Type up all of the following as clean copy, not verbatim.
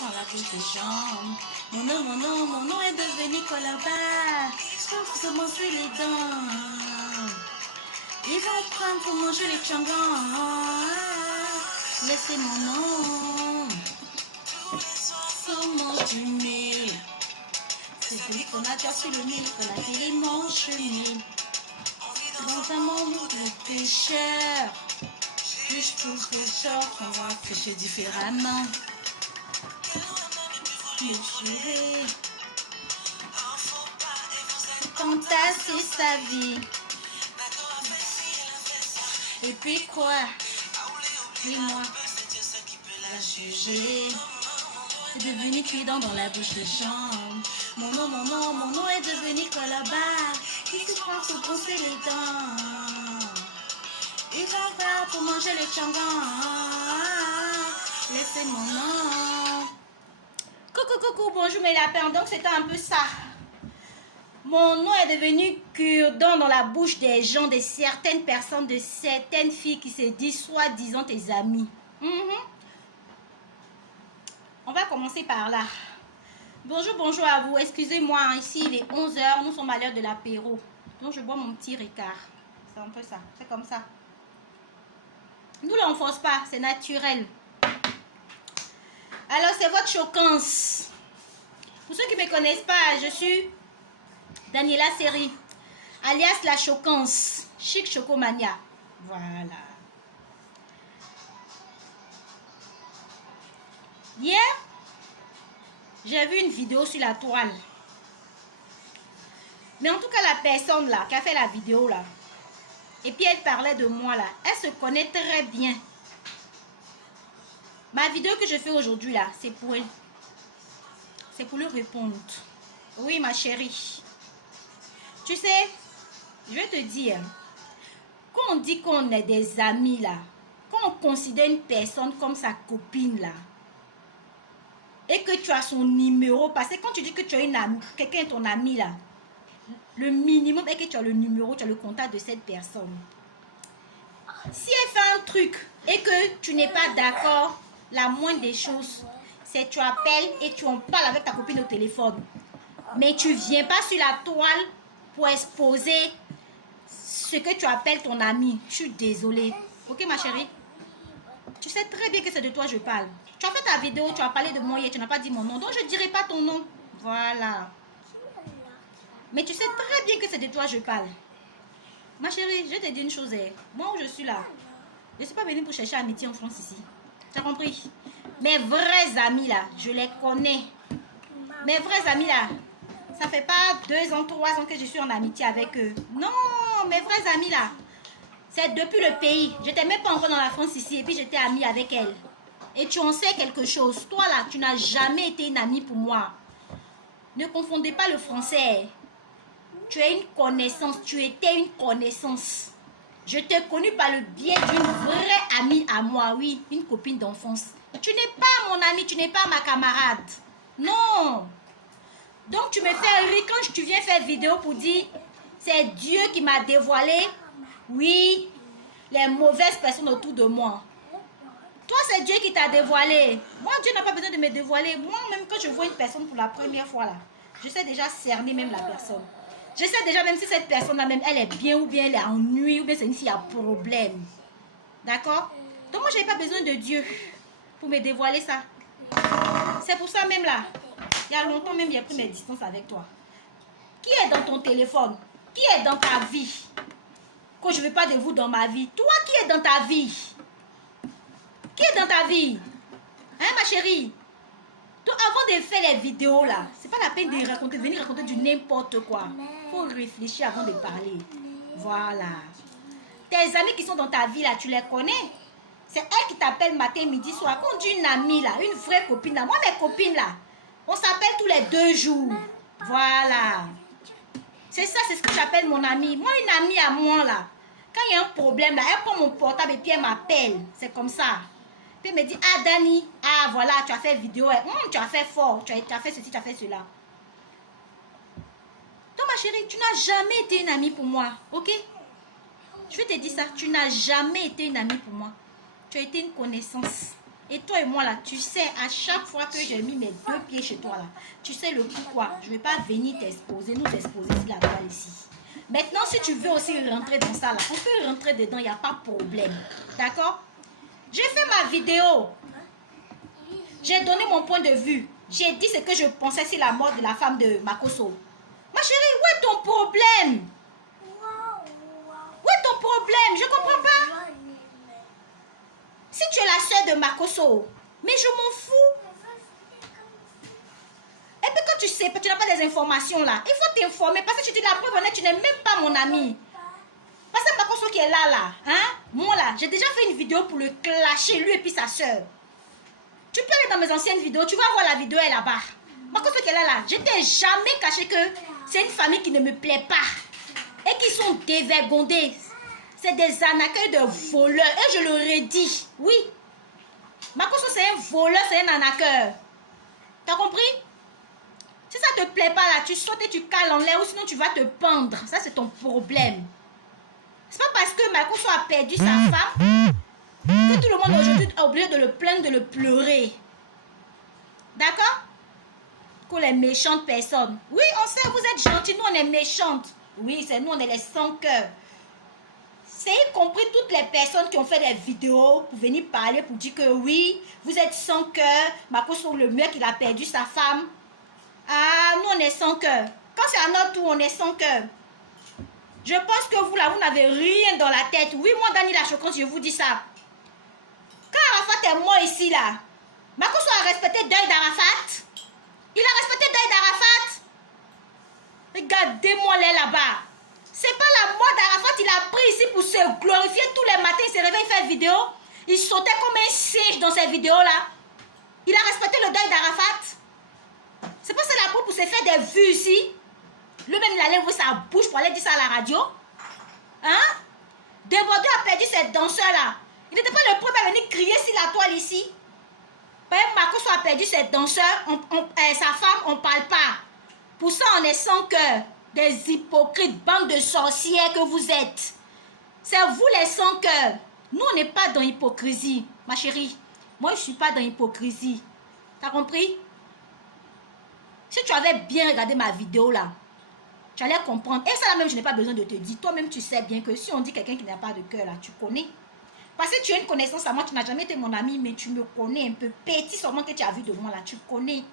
dans la bouche des gens. Mon nom est devenu Colaba. Sauf se manger les dents. Ils vont prendre pour manger les changans. Laissez mon nom. On mange du mille. C'est celui qu'on a déjà sur le mille. Qu'on a dit il mange du mille. Dans un monde de pécheurs. Puis-je trouve que genre on va pécher différemment. Le jurer. Fantasser sa vie. Et puis quoi? Dis-moi. La juger. C'est devenu cuidant dans la bouche de chambre. Mon nom est devenu Colaba. Qui se prend pour brosser les dents. Ils vont faire pour manger les changans. Laissez mon nom. Coucou, bonjour mes lapins. Donc c'était un peu ça. Mon nom est devenu cure-dent dans la bouche des gens, de certaines personnes, de certaines filles qui se disent soi-disant tes amis. On va commencer par là. Bonjour à vous. Excusez-moi, ici il est 11 h, nous sommes à l'heure de l'apéro. Donc je bois mon petit Ricard. C'est un peu ça, c'est comme ça. Nous là on force pas, c'est naturel. Alors c'est votre choquance. Pour ceux qui ne me connaissent pas, je suis Daniela Seri, alias la choquance, Chic Chocomania. Voilà. Hier, j'ai vu une vidéo sur la toile. Mais en tout cas, la personne là, qui a fait la vidéo là, et puis elle parlait de moi là, elle se connaît très bien. Ma vidéo que je fais aujourd'hui là, c'est pour elle. C'est pour lui répondre. Oui, ma chérie. Tu sais, je vais te dire, quand on dit qu'on est des amis là, quand on considère une personne comme sa copine là, et que tu as son numéro, parce que quand tu dis que tu as une amie, quelqu'un est ton ami là, le minimum est que tu as le numéro, tu as le contact de cette personne. Si elle fait un truc et que tu n'es pas d'accord, la moindre des choses, c'est tu appelles et tu en parles avec ta copine au téléphone. Mais tu viens pas sur la toile pour exposer ce que tu appelles ton ami. Je suis désolée. Ok ma chérie? Tu sais très bien que c'est de toi que je parle. Tu as fait ta vidéo, tu as parlé de moi et tu n'as pas dit mon nom. Donc je ne dirai pas ton nom. Voilà. Mais tu sais très bien que c'est de toi que je parle. Ma chérie, je te dis une chose. Moi où je suis là, je ne suis pas venue pour chercher amitié en France ici. Tu as compris? Mes vrais amis là, je les connais. Mes vrais amis là, ça fait pas 2 ans, 3 ans que je suis en amitié avec eux. Non, mes vrais amis là, c'est depuis le pays. Je n'étais même pas encore dans la France ici et puis j'étais amie avec elle. Et tu en sais quelque chose. Toi là, tu n'as jamais été une amie pour moi. Ne confondez pas le français. Tu es une connaissance. Tu étais une connaissance. Je t'ai connue par le biais d'une vraie amie à moi. Oui, une copine d'enfance. Tu n'es pas mon amie. Tu n'es pas ma camarade. Non. Donc tu me fais rire quand tu viens faire vidéo pour dire c'est Dieu qui m'a dévoilé. Oui, les mauvaises personnes autour de moi. Toi, c'est Dieu qui t'a dévoilé. Moi, Dieu n'a pas besoin de me dévoiler. Moi, même quand je vois une personne pour la première fois, là, je sais déjà cerner même la personne. Je sais déjà même si cette personne-là, même, elle est bien ou bien elle est en nuit ou bien c'est s'il y a problème. D'accord? Donc, moi, je n'ai pas besoin de Dieu pour me dévoiler ça. C'est pour ça même là, il y a longtemps même, j'ai pris mes distances avec toi. Qui est dans ton téléphone? Qui est dans ta vie? Que je ne veux pas de vous dans ma vie. Toi qui es dans ta vie? Qui est dans ta vie? Hein, ma chérie? Donc, avant de faire les vidéos, là, c'est pas la peine de raconter, venir raconter du n'importe quoi. Il faut réfléchir avant de parler. Voilà. Tes amis qui sont dans ta vie, là, tu les connais? C'est elle qui t'appelle matin, midi, soir. Quand on dit une amie, là, une vraie copine, là. Moi, mes copines, là, on s'appelle tous les 2 jours. Voilà. C'est ça, c'est ce que j'appelle mon amie. Moi, une amie à moi, là, quand il y a un problème, là, elle prend mon portable et puis elle m'appelle. C'est comme ça. Puis elle me dit, ah Dani, ah voilà, tu as fait vidéo, tu as fait fort, tu as fait ceci, tu as fait cela. Donc ma chérie, tu n'as jamais été une amie pour moi, ok? Je vais te dire ça, tu n'as jamais été une amie pour moi. Tu as été une connaissance. Et toi et moi là, tu sais, à chaque fois que j'ai mis mes 2 pieds chez toi là, tu sais le pourquoi. Je ne vais pas venir t'exposer, nous exposer sur la toile ici. Maintenant, si tu veux aussi rentrer dans ça là, on peut rentrer dedans, il n'y a pas de problème. D'accord? J'ai fait ma vidéo. J'ai donné mon point de vue. J'ai dit ce que je pensais sur la mort de la femme de Makosso. Ma chérie, où est ton problème? Où est ton problème? Je ne comprends pas. Si tu es la soeur de Makosso, mais je m'en fous. Et puis quand tu sais, tu n'as pas des informations là, il faut t'informer parce que tu dis la preuve honnête, tu n'es même pas mon ami. Parce que Makosso qui est là, hein, moi là, j'ai déjà fait une vidéo pour le clasher, lui et puis sa soeur. Tu peux aller dans mes anciennes vidéos, tu vas voir la vidéo, elle est là-bas. Makosso qui est là, je t'ai jamais caché que c'est une famille qui ne me plaît pas. Et qui sont dévergondés. C'est des arnaqueurs de voleurs. Et je le redis. Oui. Makosso, c'est un voleur, c'est un arnaqueur. T'as compris? Si ça ne te plaît pas là, tu sautes et tu cales en l'air ou sinon tu vas te pendre. Ça, c'est ton problème. C'est pas parce que Makosso a perdu sa femme que tout le monde aujourd'hui est obligé de le plaindre, de le pleurer. D'accord? Que les méchantes personnes. Oui, on sait, vous êtes gentils, nous on est méchantes. Oui, c'est nous, on est les sans cœur. C'est y compris toutes les personnes qui ont fait des vidéos pour venir parler, pour dire que oui, vous êtes sans cœur. Makosso, le mec, il a perdu sa femme. Ah, nous on est sans cœur. Quand c'est à notre tour, on est sans cœur. Je pense que vous là, vous n'avez rien dans la tête. Oui, moi, Dani la choquante, je vous dis ça. Quand Arafat est mort ici là, Makosso a respecté deuil d'Arafat. Il a respecté deuil d'Arafat. Regardez-moi là-bas. C'est pas la mort d'Arafat, il a pris ici pour se glorifier tous les matins. Il se réveille, il fait vidéo. Il sautait comme un singe dans ces vidéos-là. Il a respecté le deuil d'Arafat. C'est pas ça la pour se faire des vues ici. Lui-même, il allait ouvrir sa bouche pour aller dire ça à la radio. Hein? Débordé a perdu cette danseur-là. Il n'était pas le premier à venir crier sur la toile ici. Makosso a perdu cette danseur, sa femme, on ne parle pas. Pour ça, on est sans cœur. Des hypocrites, bande de sorcières que vous êtes. C'est vous les sans cœur. Nous, on n'est pas dans l'hypocrisie, ma chérie. Moi, je ne suis pas dans l'hypocrisie. T'as compris? Si tu avais bien regardé ma vidéo là, tu allais comprendre. Et ça là même, je n'ai pas besoin de te dire. Toi-même, tu sais bien que si on dit quelqu'un qui n'a pas de cœur là, tu connais. Parce que tu as une connaissance à moi, tu n'as jamais été mon ami, mais tu me connais un peu. Petit seulement que tu as vu de moi là, tu connais.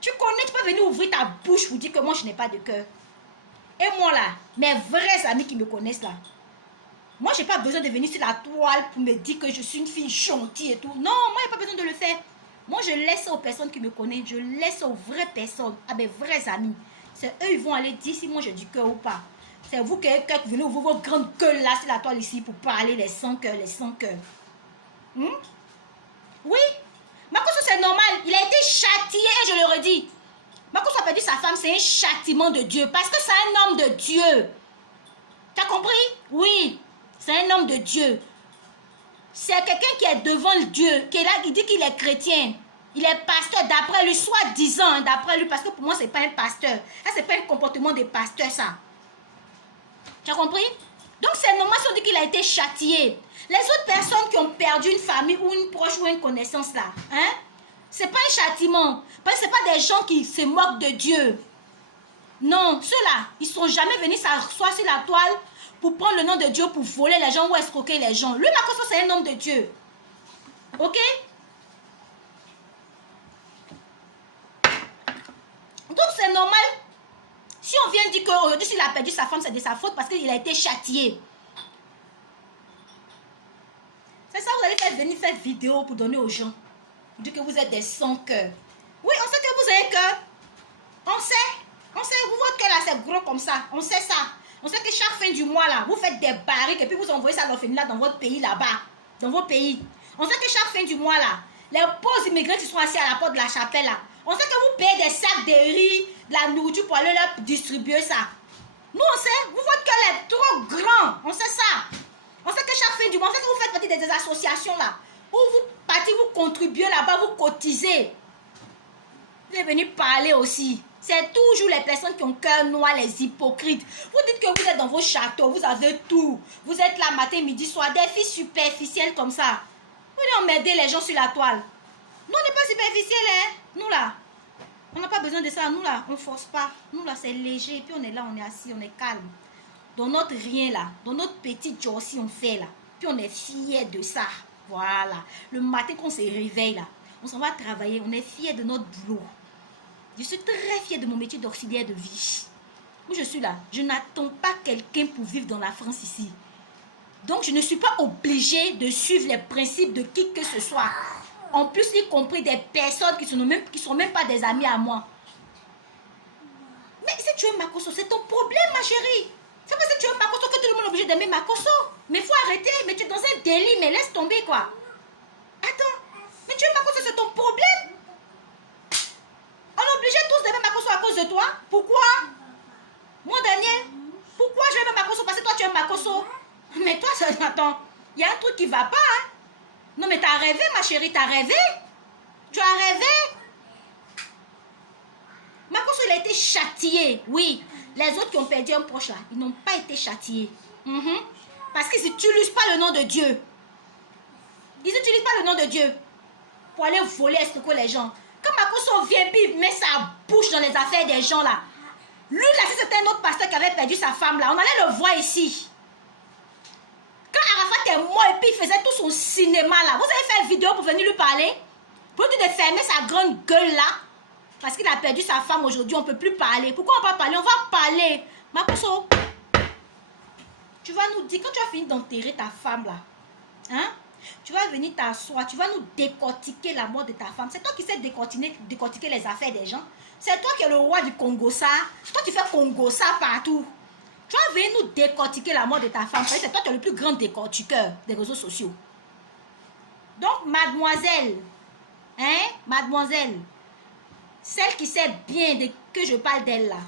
Tu connais, tu peux venir ouvrir ta bouche pour dire que moi, je n'ai pas de cœur. Et moi là, mes vrais amis qui me connaissent là, moi, je n'ai pas besoin de venir sur la toile pour me dire que je suis une fille gentille et tout. Non, moi, il n'y a pas besoin de le faire. Moi, je laisse aux personnes qui me connaissent, je laisse aux vraies personnes, à mes vrais amis. C'est eux, ils vont aller dire si moi j'ai du cœur ou pas. C'est vous qui venez ouvrir vos grandes gueules là sur la toile ici pour parler les sans cœurs, les sans cœurs. Oui, Makosso c'est normal, il a été châtié et je le redis. Makosso a perdu sa femme, c'est un châtiment de Dieu parce que c'est un homme de Dieu. Tu as compris? Oui, c'est un homme de Dieu. C'est quelqu'un qui est devant le Dieu, qui est là, qui dit qu'il est chrétien. Il est pasteur d'après lui, soi-disant, d'après lui, parce que pour moi, ce n'est pas un pasteur. Ça, ce n'est pas un comportement de pasteur, ça. Tu as compris? Donc, c'est normal si on dit qu'il a été châtié. Les autres personnes qui ont perdu une famille ou une proche ou une connaissance, là, hein, ce n'est pas un châtiment. Parce que ce n'est pas des gens qui se moquent de Dieu. Non, ceux-là, ils ne sont jamais venus s'asseoir sur la toile pour prendre le nom de Dieu pour voler les gens ou escroquer les gens. Lui, Makosso, c'est un homme de Dieu. Ok? Donc, c'est normal. Si on vient dire qu'aujourd'hui, s'il a perdu sa femme, c'est de sa faute parce qu'il a été châtié. C'est ça, vous allez venir faire vidéo pour donner aux gens. Pour dire que vous êtes des sans-cœur. Oui, on sait que vous avez cœur. On sait. On sait, vous, votre cœur là, c'est gros comme ça. On sait ça. On sait que chaque fin du mois là, vous faites des barriques et puis vous envoyez ça à l'orphelinat là dans votre pays là-bas. Dans vos pays. On sait que chaque fin du mois là, les pauvres immigrés qui sont assis à la porte de la chapelle là, on sait que vous payez des sacs de riz, de la nourriture pour aller leur distribuer ça. Nous on sait, vous, votre cœur est trop grand. On sait ça. On sait que chaque fin du mois, on sait que vous faites partie des associations là. Où vous partez, vous contribuez là-bas, vous cotisez. Vous êtes venu parler aussi. C'est toujours les personnes qui ont cœur noir, les hypocrites. Vous dites que vous êtes dans vos châteaux, vous avez tout. Vous êtes là matin, midi, soir, des filles superficielles comme ça. Vous Venez emmerder les gens sur la toile. Nous, on n'est pas superficiels, hein. Nous, là, on n'a pas besoin de ça. Nous, là, on ne force pas. Nous, là, c'est léger. Et puis, on est là, on est assis, on est calme. Dans notre rien, là, dans notre petit job, si on fait, là. Puis, on est fiers de ça. Voilà. Le matin, quand on se réveille, là, on s'en va travailler. On est fiers de notre boulot. Je suis très fière de mon métier d'auxiliaire de vie. Où je suis là, je n'attends pas quelqu'un pour vivre dans la France ici. Donc, je ne suis pas obligée de suivre les principes de qui que ce soit. En plus, y compris des personnes qui sont même pas des amis à moi. Mais si tu aimes Makosso, c'est ton problème, ma chérie. C'est pas si tu aimes Makosso que tout le monde est obligé d'aimer Makosso. Mais il faut arrêter. Mais tu es dans un délit, mais laisse tomber, quoi. Attends. Mais tu aimes Makosso, c'est ton problème. On est obligé tous d'aimer Makosso à cause de toi. Pourquoi? Moi, Daniel, pourquoi je vais aimer Makosso? Parce que toi, tu aimes Makosso. Mais toi, attends, il y a un truc qui va pas. Hein? Non, mais t'as rêvé, ma chérie, t'as rêvé. Tu as rêvé. Makosso, il a été châtié. Oui, les autres qui ont perdu un proche, là, ils n'ont pas été châtiés. Parce qu'ils n'utilisent pas le nom de Dieu. Ils n'utilisent pas le nom de Dieu pour aller voler, escroquer les gens. Quand Makosso vient, puis il met sa bouche dans les affaires des gens, là. Lui, là, si c'était un autre pasteur qui avait perdu sa femme, là, on allait le voir ici. Quand Arafat est mort et puis il faisait tout son cinéma, là, vous avez fait une vidéo pour venir lui parler? Pour lui de fermer sa grande gueule, là. Parce qu'il a perdu sa femme aujourd'hui, on ne peut plus parler. Pourquoi on ne va pas parler? On va parler. Makosso, tu vas nous dire, quand tu as fini d'enterrer ta femme, là, hein? Tu vas venir t'asseoir, tu vas nous décortiquer la mort de ta femme. C'est toi qui sais décortiquer les affaires des gens. C'est toi qui es le roi du Congo, ça. Toi, tu fais Congo, ça partout. Tu vas venir nous décortiquer la mort de ta femme. C'est toi qui es le plus grand décortiqueur des réseaux sociaux. Donc, mademoiselle, hein, mademoiselle, celle qui sait bien que je parle d'elle là.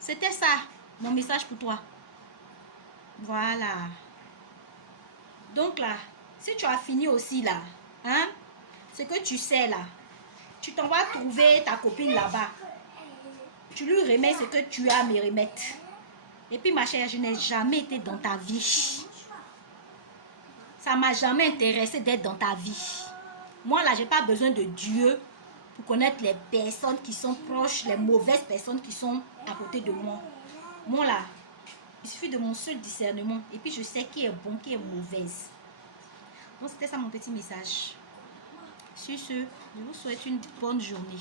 C'était ça, mon message pour toi. Voilà. Donc là, si tu as fini aussi là, hein, ce que tu sais là, tu t'en vas trouver ta copine là-bas. Tu lui remets ce que tu as à me remettre. Et puis ma chère, je n'ai jamais été dans ta vie. Ça ne m'a jamais intéressé d'être dans ta vie. Moi là, je n'ai pas besoin de Dieu pour connaître les personnes qui sont proches, les mauvaises personnes qui sont à côté de moi. Moi là, il suffit de mon seul discernement. Et puis je sais qui est bon, qui est mauvaise. Donc c'était ça mon petit message. Sur ce, je vous souhaite une bonne journée.